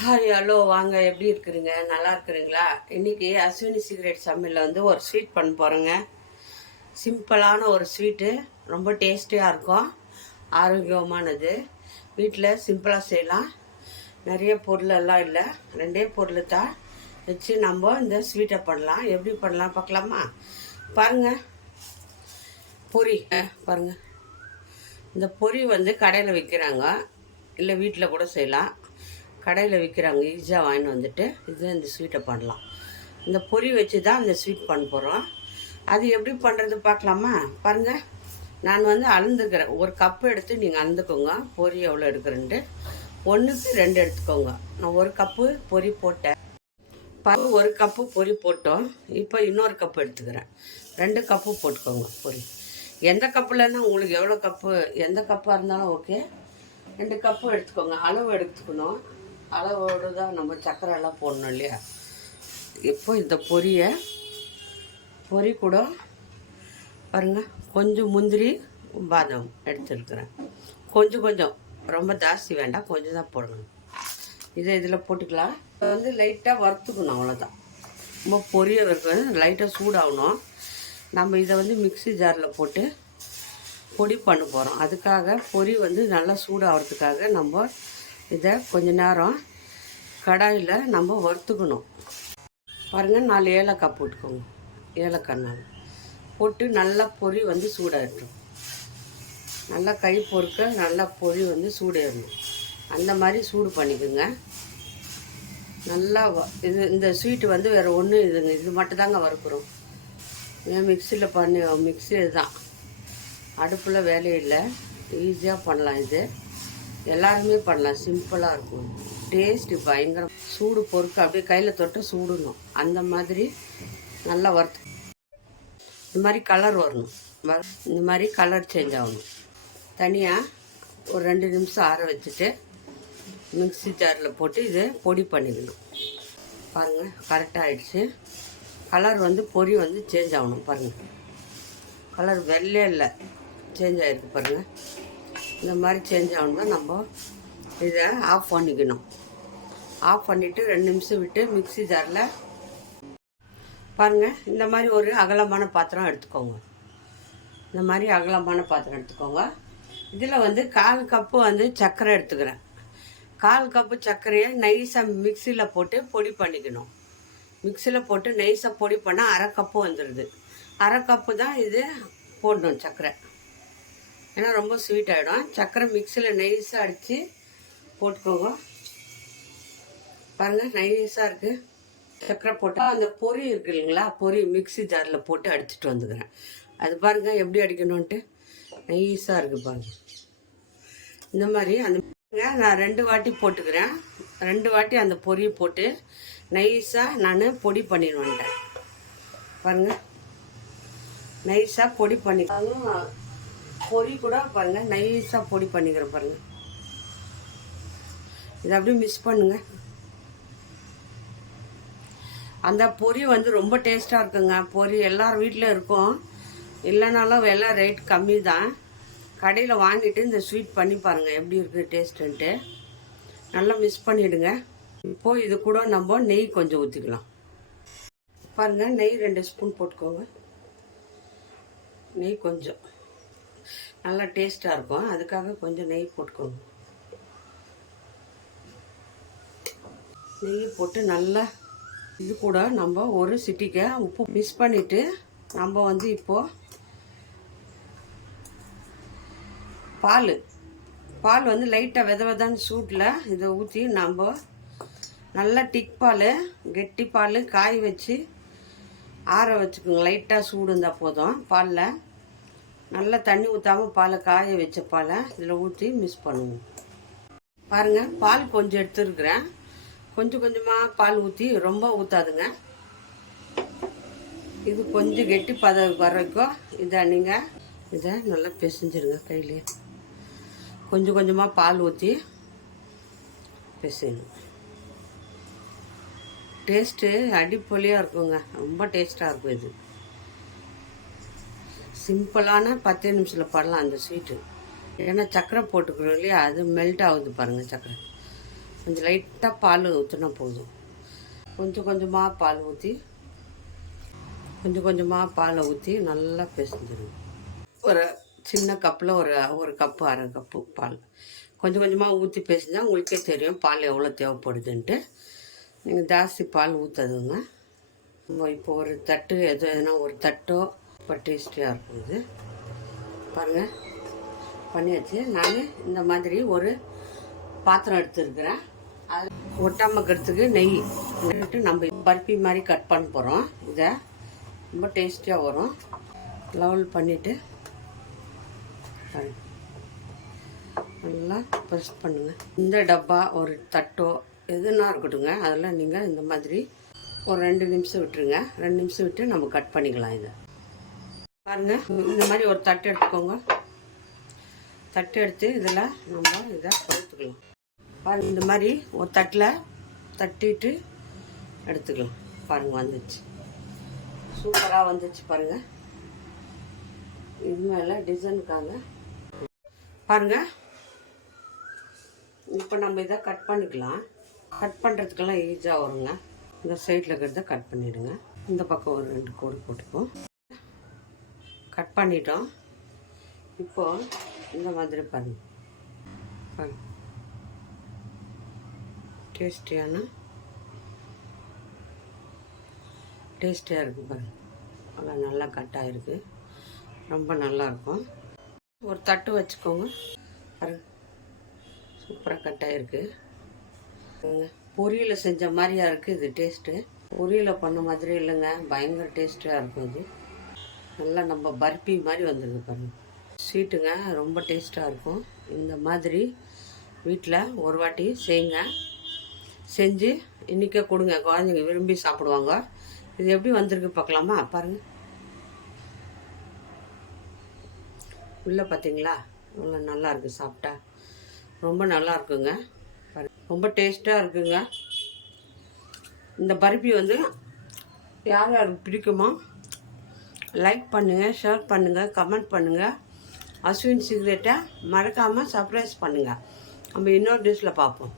Hi hello வாங்க, எப்படி இருக்கிறீங்க? நல்லா இருக்கிறீங்களா? இன்னைக்கு அஸ்வினி சீக்ரெட் சமையலில் வந்து ஒரு ஸ்வீட் பண்ண போகிறேங்க. சிம்பிளான ஒரு ஸ்வீட்டு, ரொம்ப டேஸ்டியாக இருக்கும், ஆரோக்கியமானது. வீட்டில் சிம்பிளாக செய்யலாம். நிறைய பொருள் எல்லாம் இல்லை, ரெண்டே பொருள் தான் வச்சு நம்ம இந்த ஸ்வீட்டை பண்ணலாம். எப்படி பண்ணலாம் பார்க்கலாமா? பாருங்கள், பொரி பாருங்கள். இந்த பொரி வந்து கடையில் விற்கிறாங்க, இல்லை வீட்டில் கூட செய்யலாம். கடையில் விற்கிறாங்க, ஈஸியாக வாங்கிட்டு வந்துட்டு இந்த ஸ்வீட்டை பண்ணலாம். இந்த பொரி வச்சு தான் இந்த ஸ்வீட் பண்ண போகிறோம். அது எப்படி பண்ணுறது பார்க்கலாமா? பாருங்கள், நான் வந்து அளந்துக்கிறேன். ஒரு கப்பு எடுத்து நீங்கள் அளந்துக்கோங்க. பொரி எவ்வளோ எடுக்கிறேன்ட்டு 1க்கு 2 எடுத்துக்கோங்க. நான் ஒரு கப்பு பொரி போட்டேன். ஒரு கப்பு பொரி போட்டோம். இப்போ இன்னொரு கப்பு எடுத்துக்கிறேன். 2 கப்பு போட்டுக்கோங்க பொரி. எந்த கப்புலன்னா உங்களுக்கு எவ்வளோ கப்பு, எந்த கப்பாக இருந்தாலும் ஓகே. 2 கப்பு எடுத்துக்கோங்க. அளவு எடுத்துக்கணும். அளவோடு தான் நம்ம சர்க்கரை எல்லாம் போடணும் இல்லையா? இப்போ இந்த பொரி கூட பாருங்கள், கொஞ்சம் முந்திரி பாதாம் எடுத்துருக்குறேன். கொஞ்சம் ரொம்ப ஜாஸ்தி வேண்டாம், கொஞ்சம் தான் போடணும். இதில் போட்டுக்கலாம். வந்து லைட்டாக வறுத்துக்கணும், அவ்வளோதான். ரொம்ப பொரிய வைக்கணும், லைட்டாக சூடாகணும். நம்ம இதை வந்து மிக்ஸி ஜாரில் போட்டு பொடி பண்ண போகிறோம். அதுக்காக பொரி வந்து நல்லா சூடாகிறதுக்காக நம்ம இதை கொஞ்ச நேரம் கடாயில் நம்ம வறுத்துக்கணும். பாருங்கள், 4 ஏலக்காய் போட்டுக்கோங்க. ஏலக்காய் 4 போட்டு நல்லா பொரி வந்து சூடாகிடும். நல்லா கை பொறுக்க நல்லா பொரி வந்து சூடாயிடணும். அந்த மாதிரி சூடு பண்ணிக்கோங்க. நல்லா இந்த ஸ்வீட்டு வந்து வேறு ஒன்றும் இது மட்டும் தாங்க வறுக்கிறோம். ஏன் மிக்ஸி தான், அடுப்பில் வேலையில்லை, ஈஸியாக பண்ணலாம். இது எல்லாருமே பண்ணலாம், சிம்பிளாக இருக்கும். டேஸ்ட்டு பயங்கரம். சூடு பொறுக்க அப்படியே கையில் தொட்டு சூடணும். அந்த மாதிரி நல்லா வறுத்து இந்த மாதிரி கலர் வரணும். இந்த மாதிரி கலர் சேஞ்ச் ஆகணும். தனியாக ஒரு 2 நிமிஷம் ஆற வச்சுட்டு மிக்ஸி ஜாரில் போட்டு இது பொடி பண்ணிக்கணும். பாருங்கள், கரெக்டாக ஆகிடுச்சு. கலர் வந்து பொரி வந்து சேஞ்ச் ஆகணும். பாருங்கள், கலர் வெள்ளை இல்லை, சேஞ்ச் ஆகிருக்கு பாருங்கள். இந்த மாதிரி சேஞ்ச் ஆகணும்னா நம்ம இதை ஆஃப் பண்ணிக்கணும். ஆஃப் பண்ணிவிட்டு 2 நிமிஷம் விட்டு மிக்ஸி ஜாரில் பாருங்கள், இந்த மாதிரி ஒரு அகலமான பாத்திரம் எடுத்துக்கோங்க. இந்த மாதிரி அகலமான பாத்திரம் எடுத்துக்கோங்க. இதில் வந்து 1/4 கப்பு வந்து சர்க்கரை எடுத்துக்கிறேன். 1/4 கப்பு சர்க்கரையை நைஸாக மிக்சியில் போட்டு பொடி பண்ணிக்கணும். மிக்சியில் போட்டு நைஸாக பொடி பண்ணால் 1/2 கப்பு வந்துடுது. 1/2 கப்பு தான் இது போடணும் சர்க்கரை, ஏன்னா ரொம்ப ஸ்வீட் ஆகிடும். சர்க்கரை மிக்சியில் நைஸாக அடித்து போட்டுக்கோங்க. பாருங்கள், நைஸாக இருக்குது. சர்க்கரை போட்டு அந்த பொரி இருக்குது இல்லைங்களா, பொரி மிக்ஸி ஜாரில் போட்டு அடிச்சுட்டு வந்துக்கிறேன். அது பாருங்கள் எப்படி அடிக்கணுன்ட்டு நைஸாக இருக்குது பாருங்கள். இந்த மாதிரி அந்த நான் 2 வாட்டி போட்டுக்கிறேன். 2 வாட்டி அந்த பொரியை போட்டு நைஸாக நான் பொடி பண்ணிடுவேன். பாருங்கள், நைஸாக பொடி பண்ணி பொரி கூட பாருங்கள் நைஸாக பொடி பண்ணிக்கிறேன். பாருங்கள், இதை அப்படியே மிக்ஸ் பண்ணுங்கள். அந்த பொரி வந்து ரொம்ப டேஸ்ட்டாக இருக்குங்க. பொரி எல்லார் வீட்டில் இருக்கும், இல்லைனாலும் விலை ரேட் கம்மி தான். கடையில் வாங்கிட்டு இந்த ஸ்வீட் பண்ணி பாருங்கள் எப்படி இருக்குது டேஸ்ட்டுன்ட்டு. நல்லா மிக்ஸ் பண்ணிவிடுங்க. இப்போது இது கூட நம்ம நெய் கொஞ்சம் ஊற்றிக்கலாம். பாருங்கள், நெய் 2 ஸ்பூன் போட்டுக்கோங்க. நெய் கொஞ்சம் நல்லா டேஸ்ட்டாக இருக்கும், அதுக்காக கொஞ்சம் நெய் போட்டுக்கோங்க. நெய் போட்டு நல்லா இது கூட நம்ம ஒரு சிட்டிக்கை உப்பு மிக்ஸ் பண்ணிவிட்டு நம்ம வந்து இப்போது பால் வந்து லைட்டாக விதன்னு சூட்டில் இதை ஊற்றி நம்ம நல்லா கெட்டி பால் காய வச்சு ஆற வச்சுக்கோங்க. லைட்டாக சூடு இருந்தால் போதும். பாலில் நல்லா தண்ணி ஊற்றாமல் பாலை காய வச்ச பாலை இதில் ஊற்றி மிக்ஸ் பண்ணுவோம். பாருங்கள், பால் கொஞ்சம் எடுத்துருக்குறேன். கொஞ்சமாக பால் ஊற்றி ரொம்ப ஊற்றாதுங்க. இது கொஞ்சம் கெட்டி வரைக்கும் இதை நல்லா பிசைஞ்சிடுங்க. கையிலே கொஞ்சமாக பால் ஊற்றி பிசையணும். டேஸ்ட்டு அடிப்பொலியாக இருக்குங்க, ரொம்ப டேஸ்ட்டாக இருக்கும். இது சிம்பிளான 10 நிமிஷத்தில் பண்ணலாம் அந்த ஸ்வீட்டு. ஏன்னா சர்க்கரை போட்டுக்கிறோம் இல்லையா, அது மெல்ட் ஆகுது பாருங்கள். சர்க்கரை கொஞ்சம் லைட்டாக பால் ஊற்றினா போதும். கொஞ்சம் கொஞ்சமாக பால் ஊற்றி பாலை ஊற்றி நல்லா பிசைஞ்சிடும். ஒரு சின்ன கப்பில் ஒரு கப்பு அரை கப்பு பால் கொஞ்சம் கொஞ்சமாக ஊற்றி பிசைஞ்சால் உங்களுக்கே தெரியும் பால் எவ்வளோ தேவைப்படுதுன்ட்டு. நீங்கள் ஜாஸ்தி பால் ஊற்றாதுங்க. இப்போ ஒரு தட்டு எதுனா ஒரு தட்டோ இப்போ டேஸ்டியாக இருக்கும். இது பாருங்கள் பண்ணியாச்சு. நான் இந்த மாதிரி ஒரு பாத்திரம் எடுத்துருக்கிறேன். அது ஒட்டாமக்கிறதுக்கு நெய் விட்டு நம்ம பருப்பி மாதிரி கட் பண்ண போகிறோம். இதை ரொம்ப டேஸ்டியாக வரும். லெவல் பண்ணிவிட்டு நல்லா ப்ரெஸ் பண்ணுங்கள். இந்த டப்பா ஒரு தட்டோ எதுனா இருக்கட்டுங்க, அதில் நீங்கள் இந்த மாதிரி ஒரு 2 நிமிஷம் விட்டுருங்க. 2 நிமிஷம் விட்டு நம்ம கட் பண்ணிக்கலாம். இதை பாருங்கள், இந்த மாதிரி ஒரு தட்டு எடுத்துக்கோங்க. தட்டு எடுத்து இதில் நம்ம இதை படுத்துக்கலாம். பாருங்கள், இந்த மாதிரி ஒரு தட்டில் தட்டிட்டு எடுத்துக்கலாம். பாருங்கள், வந்துச்சு, சூப்பராக வந்துச்சு. பாருங்கள், இது மேலே டிசைனுக்காக பாருங்கள். இப்போ நம்ம இதை கட் பண்ணிக்கலாம். கட் பண்ணுறதுக்கெல்லாம் ஈஸியாக வருங்க. இந்த சைடில் இருக்கிறத கட் பண்ணிவிடுங்க. இந்த பக்கம் ஒரு 2 கோடு போட்டுப்போம். கட் பண்ணிட்டோம். இப்போது இந்த மாதிரி பாருங்கள், டேஸ்டியாக இருக்குது பாருங்கள். அவ்வளோ நல்லா கட் ஆகிருக்கு, ரொம்ப நல்லாயிருக்கும். ஒரு தட்டு வச்சுக்கோங்க. பாருங்கள், சூப்பராக கட் ஆகிருக்கு. பொரியலை செஞ்ச மாதிரியா இருக்குது இது டேஸ்ட்டு. பொரியலை பண்ண மாதிரி இல்லைங்க, பயங்கர டேஸ்ட்டாக இருக்கும். இது நல்லா நம்ம பர்பி மாதிரி வந்துடுது பாருங்கள். ஸ்வீட்டுங்க, ரொம்ப டேஸ்ட்டாக இருக்கும். இந்த மாதிரி வீட்டில் ஒரு வாட்டி செய்யுங்க. செஞ்சு இன்றைக்கே கொடுங்க, குழந்தைங்க விரும்பி சாப்பிடுவாங்க. இது எப்படி வந்திருக்கு பார்க்கலாமா? பாருங்கள், உள்ளே பார்த்தீங்களா நல்லா நல்லா இருக்குது. சாப்பிட்டா ரொம்ப நல்லா இருக்குங்க. ரொம்ப டேஸ்ட்டாக இருக்குங்க. இந்த பருப்பி வந்து யார் யாருக்கு பிடிக்குமோ லைக் பண்ணுங்கள், ஷேர் பண்ணுங்கள், கமெண்ட் பண்ணுங்கள். அஸ்வின் சீக்ரெட்டை மறக்காமல் சர்ப்ரைஸ் பண்ணுங்கள். நம்ம இன்னொரு டிஷ்ஷில் பார்ப்போம்.